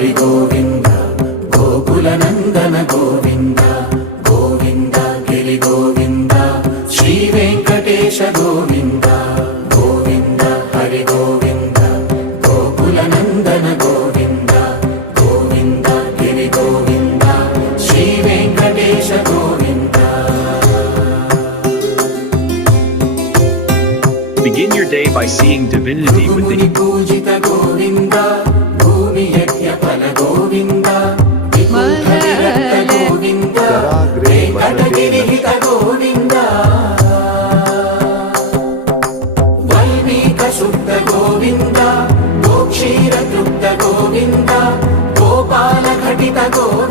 Hari Govinda Gokula Nandana Govinda Govinda Giri Govinda Shri Venkatesha Govinda Govinda Hari Govinda Gokula Nandana Govinda Govinda Giri Govinda Shri Venkatesha Govinda. Begin your day by seeing divinity with the పూజిత గోవింద భూమి యజ్ఞ ఫల గోవింద వికులహరిరక్త గోవింద వెంకటగిరిహిత గోవింద వైదిక శుద్ధ గోవింద గోక్షీర తృప్త గోవింద గోపాల ఘటిత గోవింద